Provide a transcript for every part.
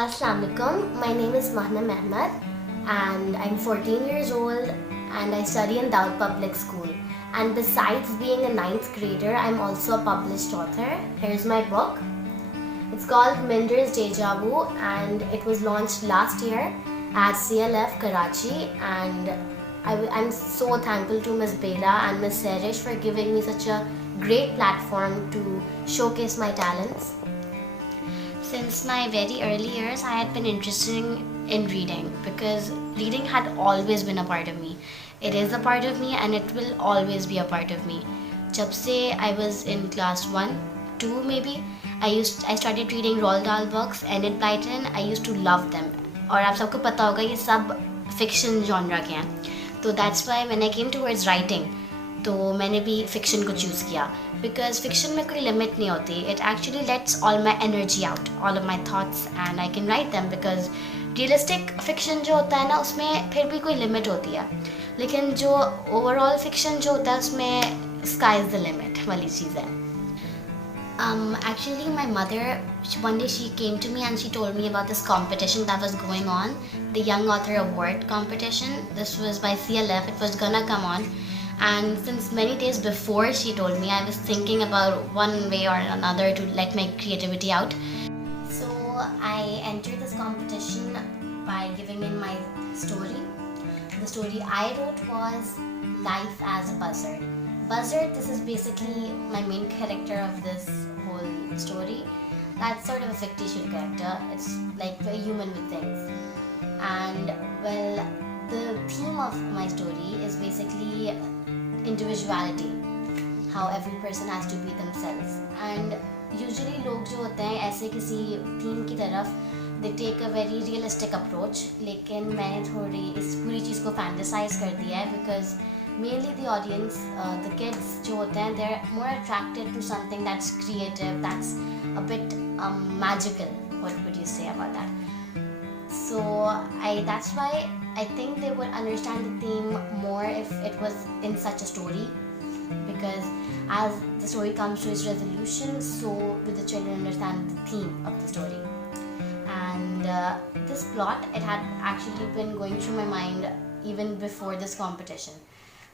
Assalamu alaikum. My name is Ahmad and I'm 14 years old and I study in Daud Public School. And besides being a ninth grader, I'm also a published author. Here's my book. It's called Minder's Deja Vu and it was launched last year at CLF Karachi, and I'm so thankful to Ms. Bela and Ms. Serish for giving me such a great platform to showcase my talents. Since my very early years, I had been interested in reading because reading had always been a part of me. It is a part of me and it will always be a part of me. जब से I was in class 1, 2 maybe, I started reading Roald Dahl books, Enid Blyton. I used to love them. और आप सबको पता होगा ये सब fiction genre के हैं. तो that's why when I came towards writing, तो मैंने भी fiction को choose किया because fiction में कोई limit नहीं होती. It actually lets all my energy out, all of my thoughts, and I can write them because realistic fiction जो होता है ना उसमें फिर भी कोई limit होती है, लेकिन जो overall fiction जो होता है उसमें sky is the limit वाली चीज़ है. Actually, my mother, one day she came to me and she told me about this competition that was going on, the Young Author Award competition. This was by CLF. It was gonna come on. And since many days before she told me, I was thinking about one way or another to let my creativity out. So I entered this competition by giving in my story. The story I wrote was Life as a Buzzard. Buzzard, this is basically my main character of this whole story. That's sort of a fictitious character. It's like a human with things. And well, the theme of my story is basically individuality, how every person has to be themselves. And usually लोग जो होते हैं ऐसे किसी theme की तरफ, they take a very realistic approach. लेकिन मैंने थोड़ी इस पूरी चीज़ को fantasize कर दिया है because mainly the audience, the kids जो होते हैं, they're more attracted to something that's creative, that's a bit magical. What would you say about that? So that's why I think they would understand the theme more if it was in such a story, because as the story comes to its resolution, so will the children understand the theme of the story. And this plot, it had actually been going through my mind even before this competition.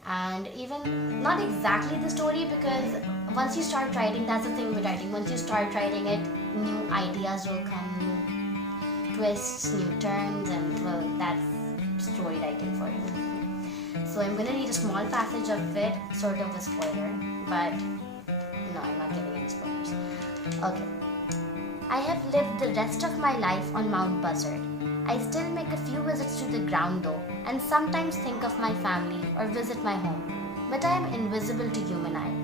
And even not exactly the story, because once you start writing, that's the thing with writing, once you start writing it, new ideas will come, new twists, new turns, and well, that's story writing for you. So I'm gonna read a small passage of it, sort of a spoiler, but no, I'm not giving any spoilers. Okay. I have lived the rest of my life on Mount Buzzard. I still make a few visits to the ground though, and sometimes think of my family or visit my home, but I am invisible to human eye.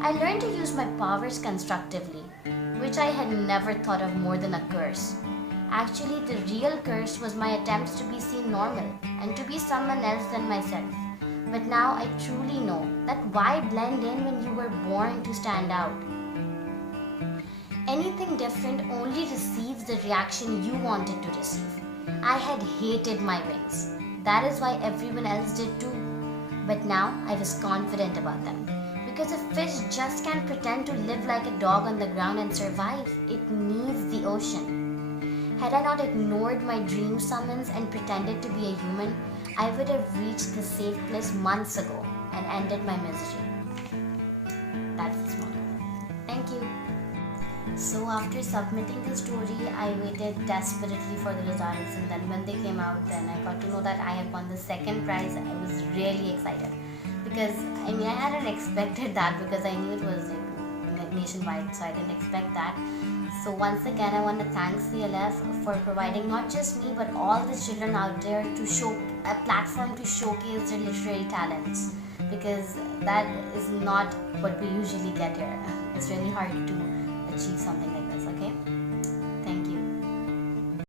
I learned to use my powers constructively, which I had never thought of more than a curse. Actually, the real curse was my attempts to be seen normal and to be someone else than myself. But now I truly know that why blend in when you were born to stand out? Anything different only receives the reaction you wanted to receive. I had hated my wings. That is why everyone else did too. But now I was confident about them. Because a fish just can't pretend to live like a dog on the ground and survive. It needs the ocean. Had I not ignored my dream summons and pretended to be a human, I would have reached the safe place months ago and ended my misery. That's the small one. Thank you. So after submitting the story, I waited desperately for the results, and then when they came out, then I got to know that I had won the second prize. I was really excited because I hadn't expected that, because I knew it was like nationwide, so I didn't expect that. So once again, I want to thank CLF for providing not just me but all the children out there to show a platform to showcase their literary talents, because that is not what we usually get here. It's really hard to achieve something like this, okay?